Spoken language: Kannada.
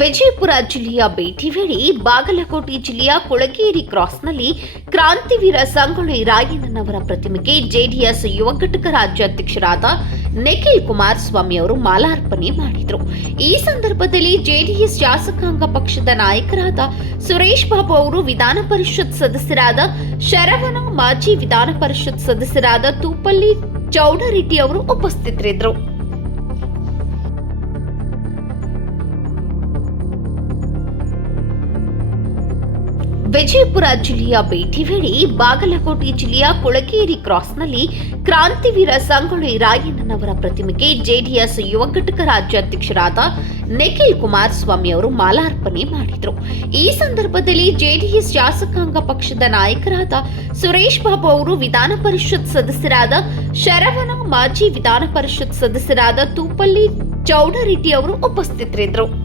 ವಿಜಯಪುರ ಜಿಲ್ಲೆಯ ಭೇಟಿ ವೇಳೆ ಬಾಗಲಕೋಟೆ ಜಿಲ್ಲೆಯ ಕೊಳಗೇರಿ ಕ್ರಾಸ್ನಲ್ಲಿ ಕ್ರಾಂತಿವೀರ ಸಂಗೊಳ್ಳಿ ರಾಯಣ್ಣನವರ ಪ್ರತಿಮೆಗೆ ಜೆಡಿಎಸ್ ಯುವ ಘಟಕ ರಾಜ್ಯಾಧ್ಯಕ್ಷರಾದ ನಿಖಿಲ್ ಕುಮಾರಸ್ವಾಮಿ ಅವರು ಮಾಲಾರ್ಪಣೆ ಮಾಡಿದರು. ಈ ಸಂದರ್ಭದಲ್ಲಿ ಜೆಡಿಎಸ್ ಶಾಸಕಾಂಗ ಪಕ್ಷದ ನಾಯಕರಾದ ಸುರೇಶ್ ಬಾಬು ಅವರು ವಿಧಾನ ಪರಿಷತ್ ಸದಸ್ಯರಾದ ಶರವಣ, ಮಾಜಿ ವಿಧಾನ ಪರಿಷತ್ ಸದಸ್ಯರಾದ ತೂಪಲ್ಲಿ ಚೌಡರೆಡ್ಡಿ ಅವರು ಉಪಸ್ಥಿತರಿದ್ದರು. ವಿಜಯಪುರ ಜಿಲ್ಲೆಯ ಭೇಟಿ ವೇಳೆ ಬಾಗಲಕೋಟೆ ಜಿಲ್ಲೆಯ ಕೊಳಗೇರಿ ಕ್ರಾಸ್ನಲ್ಲಿ ಕ್ರಾಂತಿವೀರ ಸಂಗೊಳ್ಳಿ ರಾಯಣ್ಣನವರ ಪ್ರತಿಮೆಗೆ ಜೆಡಿಎಸ್ ಯುವ ಘಟಕ ರಾಜ್ಯಾಧ್ಯಕ್ಷರಾದ ನಿಖಿಲ್ ಕುಮಾರಸ್ವಾಮಿ ಅವರು ಮಾಲಾರ್ಪಣೆ ಮಾಡಿದರು. ಈ ಸಂದರ್ಭದಲ್ಲಿ ಜೆಡಿಎಸ್ ಶಾಸಕಾಂಗ ಪಕ್ಷದ ನಾಯಕರಾದ ಸುರೇಶ್ ಬಾಬು ಅವರು ವಿಧಾನ ಪರಿಷತ್ ಸದಸ್ಯರಾದ ಶರವಣ, ಮಾಜಿ ವಿಧಾನ ಪರಿಷತ್ ಸದಸ್ಯರಾದ ತೂಪಲ್ಲಿ ಚೌಡರೆಡ್ಡಿ ಅವರು ಉಪಸ್ಥಿತರಿದ್ದರು.